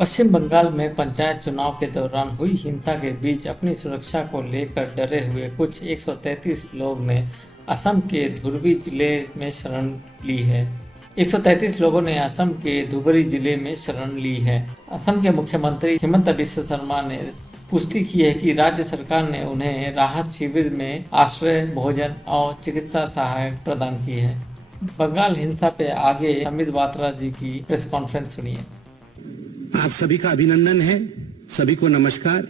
पश्चिम बंगाल में पंचायत चुनाव के दौरान हुई हिंसा के बीच अपनी सुरक्षा को लेकर डरे हुए कुछ 133 लोग ने असम के धुबरी जिले में शरण ली है। 133 लोगों ने असम के धुबरी जिले में शरण ली है। असम के मुख्यमंत्री हिमंत बिस्वा शर्मा ने पुष्टि की है कि राज्य सरकार ने उन्हें राहत शिविर में आश्रय, भोजन और चिकित्सा सहायता प्रदान की है। बंगाल हिंसा पे आगे अमित बात्रा जी की प्रेस कॉन्फ्रेंस सुनिए। आप सभी का अभिनंदन है, सभी को नमस्कार।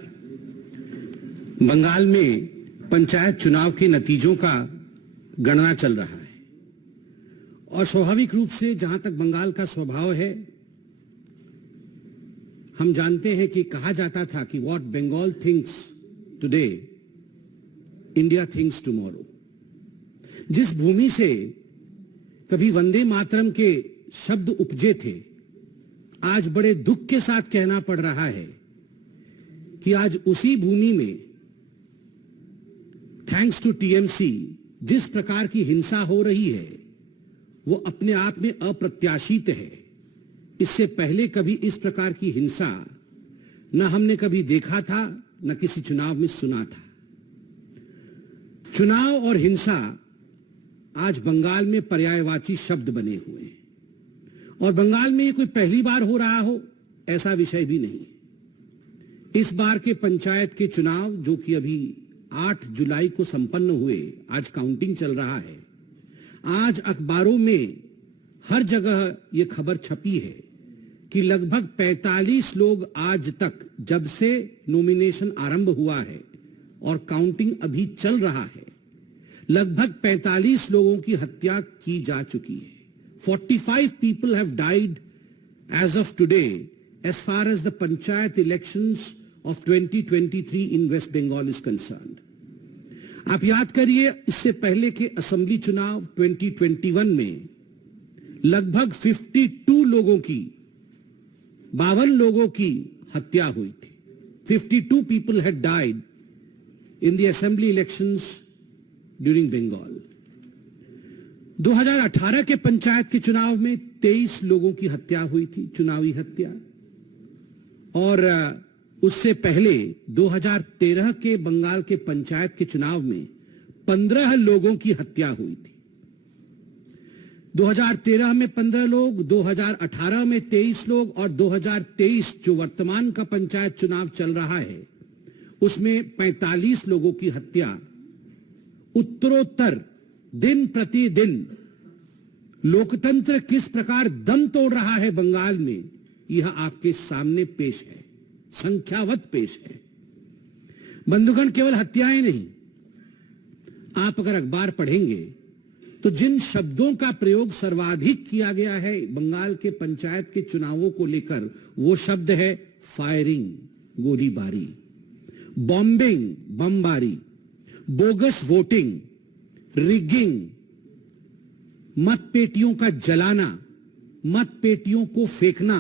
बंगाल में पंचायत चुनाव के नतीजों का गणना चल रहा है और स्वाभाविक रूप से जहां तक बंगाल का स्वभाव है, हम जानते हैं कि कहा जाता था कि what Bengal thinks today India thinks tomorrow. जिस भूमि से कभी वंदे मातरम के शब्द उपजे थे, आज बड़े दुख के साथ कहना पड़ रहा है कि आज उसी भूमि में थैंक्स टू टीएमसी जिस प्रकार की हिंसा हो रही है वो अपने आप में अप्रत्याशित है। इससे पहले कभी इस प्रकार की हिंसा न हमने कभी देखा था, न किसी चुनाव में सुना था। चुनाव और हिंसा आज बंगाल में पर्यायवाची शब्द बने हुए हैं और बंगाल में ये कोई पहली बार हो रहा हो ऐसा विषय भी नहीं। इस बार के पंचायत के चुनाव जो कि अभी 8 जुलाई को संपन्न हुए, आज काउंटिंग चल रहा है। आज अखबारों में हर जगह ये खबर छपी है कि लगभग 45 लोग आज तक, जब से नॉमिनेशन आरंभ हुआ है और काउंटिंग अभी चल रहा है, लगभग 45 लोगों की हत्या की जा चुकी है। 45 people have died as of today as far as the panchayat elections of 2023 in West Bengal is concerned. आप याद करिए, इससे पहले के असेंबली चुनाव 2021 में लगभग 52 लोगों की, 52 लोगों की हत्या हुई थी। 52 people had died in the assembly elections during Bengal. 2018 के पंचायत के चुनाव में 23 लोगों की हत्या हुई थी, चुनावी हत्या। और उससे पहले 2013 के बंगाल के पंचायत के चुनाव में 15 लोगों की हत्या हुई थी। 2013 में 15 लोग, 2018 में 23 लोग और 2023 जो वर्तमान का पंचायत चुनाव चल रहा है उसमें 45 लोगों की हत्या। उत्तरोत्तर दिन प्रतिदिन लोकतंत्र किस प्रकार दम तोड़ रहा है बंगाल में, यह आपके सामने पेश है, संख्यावत पेश है। बंधुगण, केवल हत्याएं नहीं, आप अगर अखबार पढ़ेंगे तो जिन शब्दों का प्रयोग सर्वाधिक किया गया है बंगाल के पंचायत के चुनावों को लेकर, वो शब्द है फायरिंग, गोलीबारी, बॉम्बिंग, बमबारी, बोगस वोटिंग, रिगिंग, मतपेटियों का जलाना, मतपेटियों को फेंकना।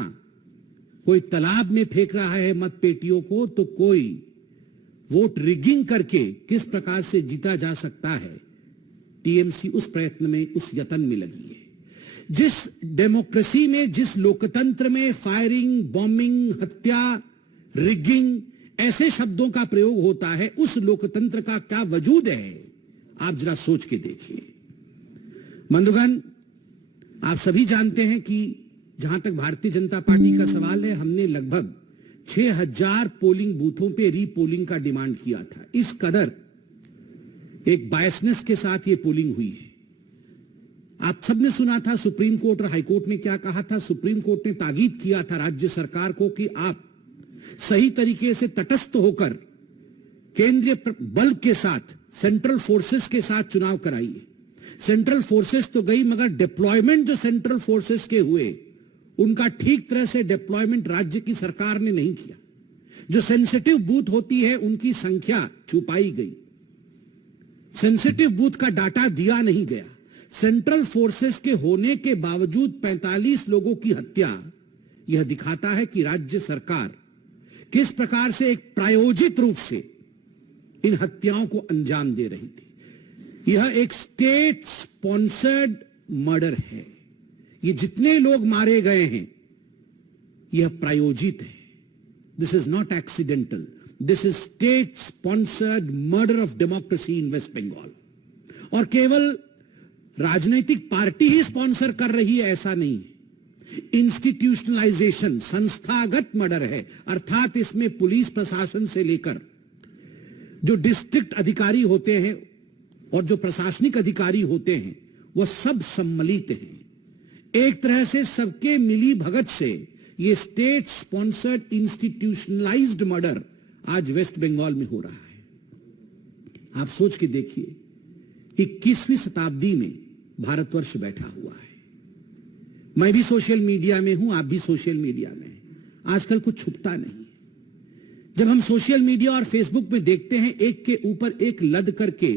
कोई तालाब में फेंक रहा है मतपेटियों को, तो कोई वोट रिगिंग करके किस प्रकार से जीता जा सकता है, टीएमसी उस प्रयत्न में, उस यत्न में लगी है। जिस डेमोक्रेसी में, जिस लोकतंत्र में फायरिंग, बॉम्बिंग, हत्या, रिगिंग ऐसे शब्दों का प्रयोग होता है, उस लोकतंत्र का क्या वजूद है, आप जरा सोच के देखिए। बंधुगण, आप सभी जानते हैं कि जहां तक भारतीय जनता पार्टी का सवाल है, हमने लगभग 6000 पोलिंग बूथों पे रीपोलिंग का डिमांड किया था। इस कदर एक बायसनेस के साथ ये पोलिंग हुई है। आप सबने सुना था सुप्रीम कोर्ट और हाई कोर्ट ने क्या कहा था। सुप्रीम कोर्ट ने ताकीद किया था राज्य सरकार को कि आप सही तरीके से तटस्थ होकर केंद्रीय बल के साथ, सेंट्रल फोर्सेस के साथ चुनाव कराइए। सेंट्रल फोर्सेस तो गई, मगर डिप्लॉयमेंट जो सेंट्रल फोर्सेस के हुए उनका ठीक तरह से डिप्लॉयमेंट राज्य की सरकार ने नहीं किया। जो सेंसिटिव बूथ होती है उनकी संख्या छुपाई गई, सेंसिटिव बूथ का डाटा दिया नहीं गया। सेंट्रल फोर्सेस के होने के बावजूद 45 लोगों की हत्या, यह दिखाता है कि राज्य सरकार किस प्रकार से एक प्रायोजित रूप से इन हत्याओं को अंजाम दे रही थी। यह एक स्टेट स्पॉन्सर्ड मर्डर है। ये जितने लोग मारे गए हैं यह प्रायोजित है। This is not accidental. This is state-sponsored murder of democracy in West Bengal. और केवल राजनीतिक पार्टी ही स्पॉन्सर कर रही है ऐसा नहीं है। इंस्टीट्यूशनलाइजेशन, संस्थागत मर्डर है, अर्थात इसमें पुलिस प्रशासन से लेकर जो डिस्ट्रिक्ट अधिकारी होते हैं और जो प्रशासनिक अधिकारी होते हैं वो सब सम्मिलित हैं। एक तरह से सबके मिली भगत से ये स्टेट स्पॉन्सर्ड इंस्टीट्यूशनलाइज्ड मर्डर आज वेस्ट बंगाल में हो रहा है। आप सोच के देखिए, 21वीं शताब्दी में भारतवर्ष बैठा हुआ है। मैं भी सोशल मीडिया में हूं, आप भी सोशल मीडिया में हैं। आजकल कुछ छुपता नहीं। जब हम सोशल मीडिया और फेसबुक में देखते हैं एक के ऊपर एक लद करके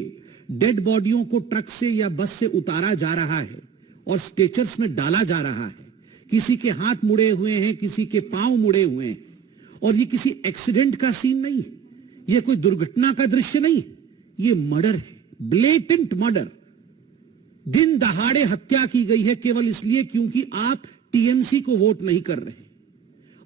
डेड बॉडियों को ट्रक से या बस से उतारा जा रहा है और स्ट्रेचर्स में डाला जा रहा है, किसी के हाथ मुड़े हुए हैं, किसी के पांव मुड़े हुए हैं, और ये किसी एक्सीडेंट का सीन नहीं है, ये कोई दुर्घटना का दृश्य नहीं, ये मर्डर है, ब्लेटेंट मर्डर। दिन दहाड़े हत्या की गई है केवल इसलिए क्योंकि आप टीएमसी को वोट नहीं कर रहे।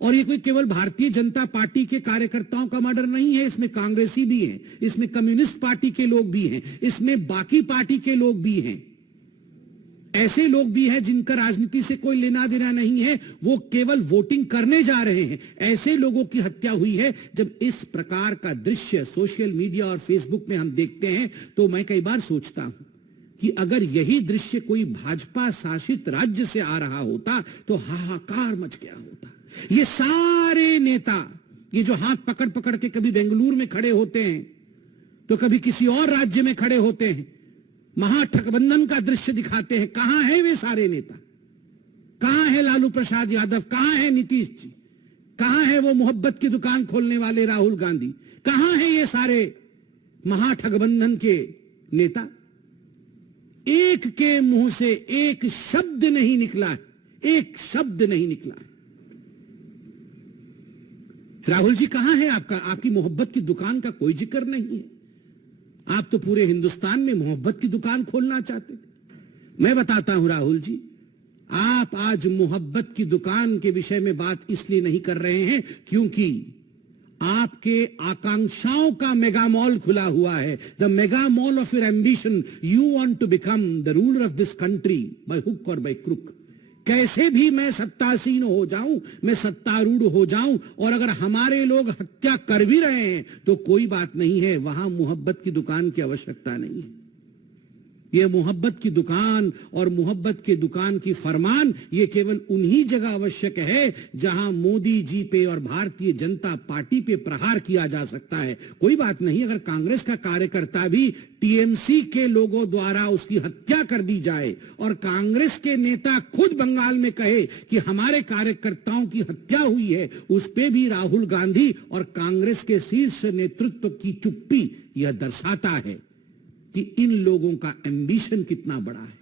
और ये कोई केवल भारतीय जनता पार्टी के कार्यकर्ताओं का मर्डर नहीं है, इसमें कांग्रेसी भी हैं, इसमें कम्युनिस्ट पार्टी के लोग भी हैं, इसमें बाकी पार्टी के लोग भी हैं, ऐसे लोग भी हैं जिनका राजनीति से कोई लेना देना नहीं है, वो केवल वोटिंग करने जा रहे हैं। ऐसे लोगों की हत्या हुई है। जब इस प्रकार का दृश्य सोशल मीडिया और फेसबुक में हम देखते हैं तो मैं कई बार सोचता हूं कि अगर यही दृश्य कोई भाजपा शासित राज्य से आ रहा होता तो हाहाकार मच गया होता। ये सारे नेता, ये जो हाथ पकड़ पकड़ के कभी बेंगलुरु में खड़े होते हैं तो कभी किसी और राज्य में खड़े होते हैं, महागठबंधन का दृश्य दिखाते हैं। कहां है वे सारे नेता? कहां है लालू प्रसाद यादव? कहां है नीतीश जी? कहां है वो मोहब्बत की दुकान खोलने वाले राहुल गांधी? कहां है ये सारे महागठबंधन के नेता? एक के मुंह से एक शब्द नहीं निकला है, एक शब्द नहीं निकला है। राहुल जी कहां है आपका? आपकी मोहब्बत की दुकान का कोई जिक्र नहीं है। आप तो पूरे हिंदुस्तान में मोहब्बत की दुकान खोलना चाहते थे। मैं बताता हूं राहुल जी, आप आज मोहब्बत की दुकान के विषय में बात इसलिए नहीं कर रहे हैं क्योंकि आपके आकांक्षाओं का मेगा मॉल खुला हुआ है। The mega mall of your ambition. You want to become the ruler of this country by hook or by crook. कैसे भी मैं सत्तासीन हो जाऊं, मैं सत्तारूढ़ हो जाऊं, और अगर हमारे लोग हत्या कर भी रहे हैं तो कोई बात नहीं है, वहां मोहब्बत की दुकान की आवश्यकता नहीं है। यह मोहब्बत की दुकान और मोहब्बत के दुकान की फरमान ये केवल उन्हीं जगह आवश्यक है जहां मोदी जी पे और भारतीय जनता पार्टी पे प्रहार किया जा सकता है। कोई बात नहीं अगर कांग्रेस का कार्यकर्ता भी टीएमसी के लोगों द्वारा उसकी हत्या कर दी जाए और कांग्रेस के नेता खुद बंगाल में कहे कि हमारे कार्यकर्ताओं की हत्या हुई है, उस पे भी राहुल गांधी और कांग्रेस के शीर्ष नेतृत्व की चुप्पी यह दर्शाता है कि इन लोगों का एम्बिशन कितना बड़ा है।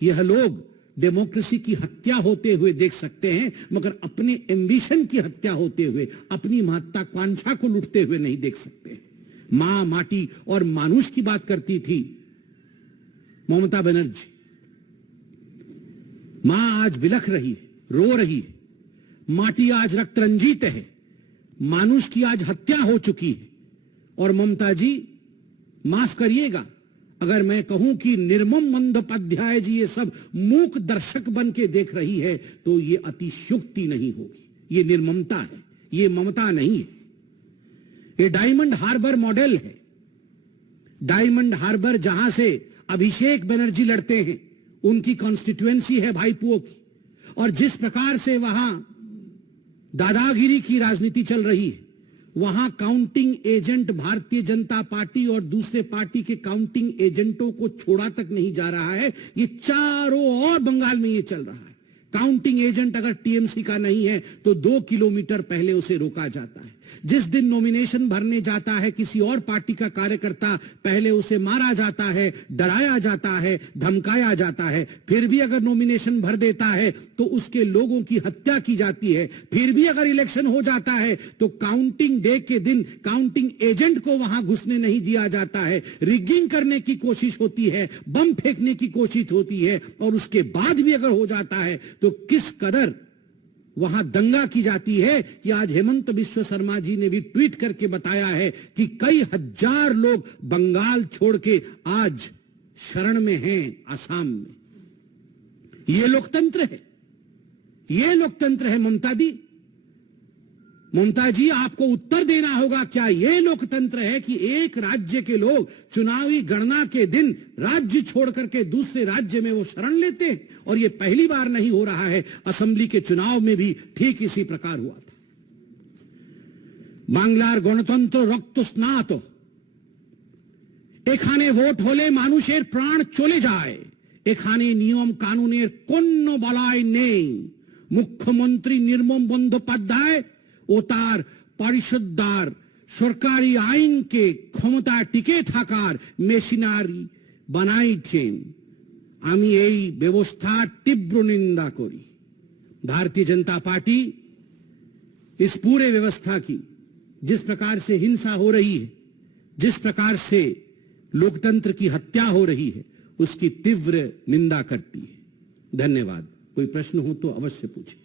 यह लोग डेमोक्रेसी की हत्या होते हुए देख सकते हैं मगर अपने एम्बिशन की हत्या होते हुए, अपनी महत्वाकांक्षा को लुटते हुए नहीं देख सकते। मां, माटी और मानुष की बात करती थी ममता बनर्जी। मां आज बिलख रही है, रो रही है, माटी आज रक्त रंजित है, मानुष की आज हत्या हो चुकी है। और ममता जी माफ करिएगा अगर मैं कहूं कि निर्मम बंदोपाध्याय जी ये सब मूक दर्शक बन के देख रही है तो ये अतिशयोक्ति नहीं होगी। ये निर्ममता है, ये ममता नहीं है। ये डायमंड हार्बर मॉडल है। डायमंड हार्बर जहां से अभिषेक बनर्जी लड़ते हैं, उनकी कॉन्स्टिट्यूएंसी है भाईपुओं की, और जिस प्रकार से वहां दादागिरी की राजनीति चल रही है, वहां counting agent Bharatiya Janata party और दूसरे पार्टी के काउंटिंग एजेंटों को छोड़ा तक नहीं जा रहा है। ये चारों ओर बंगाल में ये चल रहा है। काउंटिंग एजेंट अगर टीएमसी का नहीं है तो 2 किलोमीटर पहले उसे रोका जाता है। जिस दिन नॉमिनेशन भरने जाता है किसी और पार्टी का कार्यकर्ता, पहले उसे मारा जाता है, डराया जाता है, धमकाया जाता है। फिर भी अगर नॉमिनेशन भर देता है तो उसके लोगों की हत्या की जाती है। फिर भी अगर इलेक्शन हो जाता है तो काउंटिंग डे के दिन काउंटिंग एजेंट को वहां घुसने नहीं दिया जाता है। रिगिंग करने की कोशिश होती है, बम फेंकने की कोशिश होती है, और उसके बाद भी अगर हो जाता है तो किस कदर वहां दंगा की जाती है कि आज हेमंत बिश्व शर्मा जी ने भी ट्वीट करके बताया है कि कई हजार लोग बंगाल छोड़ के आज शरण में हैं आसाम में। ये लोकतंत्र है, ये लोकतंत्र है ममता दी। ममता जी, आपको उत्तर देना होगा, क्या यह लोकतंत्र है कि एक राज्य के लोग चुनावी गणना के दिन राज्य छोड़ करके दूसरे राज्य में वो शरण लेते हैं? और यह पहली बार नहीं हो रहा है, असेंबली के चुनाव में भी ठीक इसी प्रकार हुआ था। বাংলার গণতন্ত্র রক্ত স্নাত, এখানে ভোট হলে মানুষের প্রাণ চলে যায়, এখানে নিয়ম কানুনের কোনো বলাই নেই। মুখ্যমন্ত্রী নির্মম বন্দ্যোপাধ্যায় ও তার পরিষদদার সরকারি আইনকে ক্ষমতা টিকে থাকার মেশিনারি বানাইছেন। আমি এই ব্যবস্থার তীব্র নিন্দা করি। भारतीय जनता पार्टी इस पूरे व्यवस्था की, जिस प्रकार से हिंसा हो रही है, जिस प्रकार से लोकतंत्र की हत्या हो रही है, उसकी तीव्र निंदा करती है। धन्यवाद। कोई प्रश्न हो तो अवश्य पूछें।